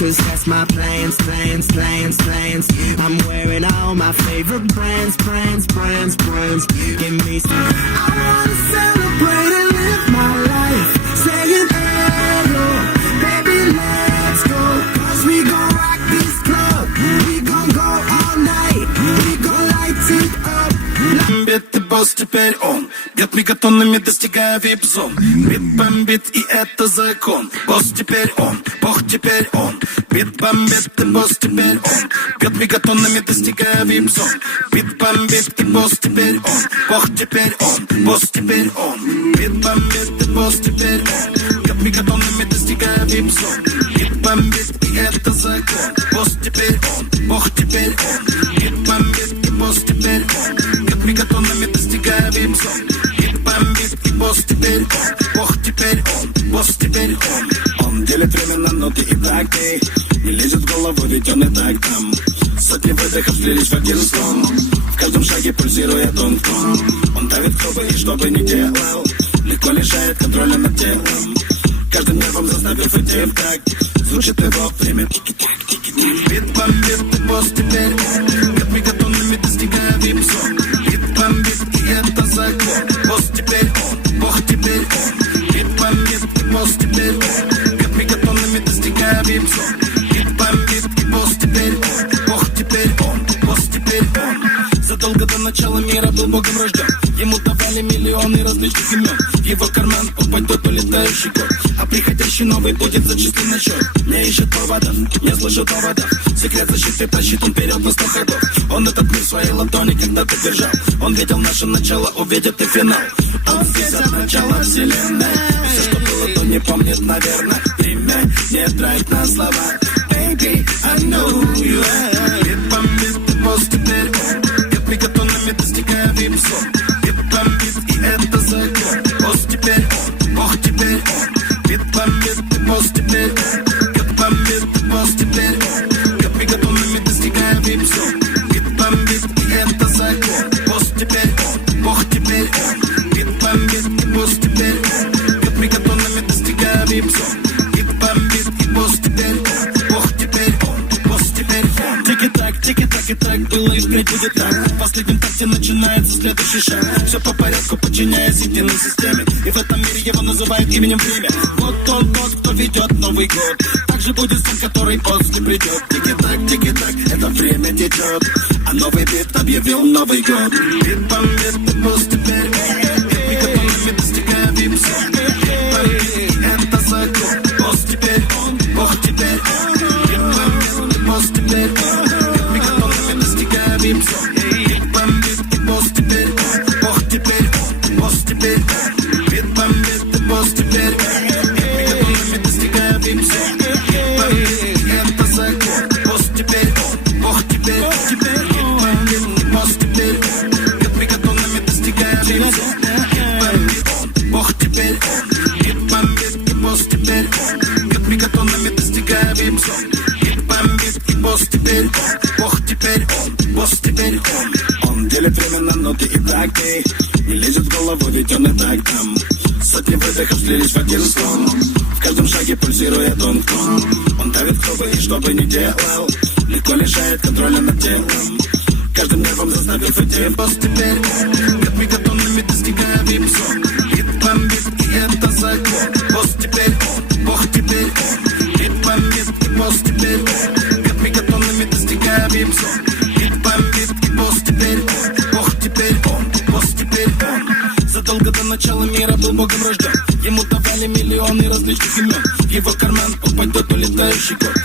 cause that's my plans. I'm wearing all my favorite brands. Give me some. I wanna celebrate and live my life. Saying hello, baby, let's go. Cause we gon' rock this club. We gon' go all night. We gon' light it up. Бит и босс теперь он. Бьет мегатоннами, достигая вип-зон. Бит бомбит, и это закон. Босс теперь он, бог теперь он. Бит бомбит, и босс теперь он. Бьет мегатоннами, достигая вип-зон. Бит бомбит, и босс теперь он. Бог теперь он, босс теперь он. Бит бомбит, и босс теперь он. Бьет мегатоннами, достигая вип-зон. Бит бомбит, и это закон. Босс теперь он, бог теперь он. Бит бомбит, и босс теперь он. Бьет мегатоннами, достигая вип-зон. Бит бомбит, и босс теперь он. Бог теперь он, босс теперь он. Он делит время на ноты и такты. Не лезет в голову, ведь он и так там. Сотни выдохов слились в один сон. В каждом шаге пульсирует он в тон. Он давит кто бы и что бы ни делал. Легко лишает контроля над телом. Каждым нервом заставив идти в такт. Звучит его время тики-так, тики-так. Бит бомбит, и босс теперь он. Бьет мегатоннами, достигая вип-зон. Бит бомбит, и это закон. Босс теперь он, бог теперь он. Бит бомбит, и босс теперь он. Бьет мегатоннами, достигая вип-зон. Бит бомбит, и босс теперь он. Бог теперь он, босс теперь он. Задолго до начала мира был богом рожден. Ему давали миллионы различных имен. Его карман упадет улетающий год. А приходящий новый будет зачислен на счет. Не ищет поводов, не слышит доводов. Секрет защиты тащит он вперед на 100 ходов. Он этот мир в своей ладони когда-то держал. Он видел наше начало, увидит и финал. Он здесь от начала вселенной. Все, что было, то не помнит, наверное. Время не тратит на слова. Baby, I know you are. Бит бомбит, и босс теперь он. Бит мегатоннами, достигая вип-зон. Бит бомбит, и это закон. Босс теперь он, бог теперь он. Бит бомбит, и босс теперь он. Бит бомбит, и босс теперь он. Бит мегатоннами, достигая вип-зон. Бит бомбит, и это закон. Босс теперь он, бог теперь он. Бит бомбит, и босс теперь он. Бит мегатоннами, достигая вип-зон. Бит бомбит, и босс теперь он. Бог теперь он, босс теперь он. Тики-так и так было и впредь будет так. В последнем такте начинается следующий шаг. Все по порядку, подчиняясь единой системе. И в этом мире его называют именем время. Вот он тот, кто ведет Новый год. Так же будет сын, который после придет. Тики-так, это время течет. А новый бит объявил Новый год. Бит бомбит, и босс теперь он. Бит мегатоннами, достигая вип-зон. Бит бомбит, и это закон. Босс теперь он, бог теперь он. Бит бомбит, и босс теперь он. Бит мегатоннами, достигая вип-зон. Бит бомбит, и босс теперь он. Бог теперь он, босс теперь он. Бит бомбит, и босс теперь он. Бит мегатоннами, достигая вип-зон. Бит бомбит, и это закон. Босс теперь он, бог теперь он. Бит бомбит, и босс теперь он. Бит мегатоннами, достигая вип-зон. Бит бомбит он, бог теперь он. Бит бомбит, и босс теперь он. Бит мегатоннами, достигая вип-зон. Бит бомбит, и босс теперь он. Бог теперь он, босс теперь он. Он делит время на ноты и такты. Не лезет в голову, ведь он и так там. Сотни выдохов слились в один сон. В каждом шаге пульсирует он в тон. Он давит кто бы и что бы ни делал. Легко лишает контроля над телом. Каждым нервом заставив идти. Босс теперь он. Бьет мегатоннами, достигая вип-зон. Бит бомбит, и это закон. Босс теперь он, бог теперь он. Бит бомбит, и босс теперь он. Бьет мегатоннами, достигая вип-зон. Бит бомбит, и босс теперь он. Бог теперь он, босс теперь он. Задолго до начала мира был богом рожден. Ему давали миллионы различных имен. В его карман упадет улетающий год.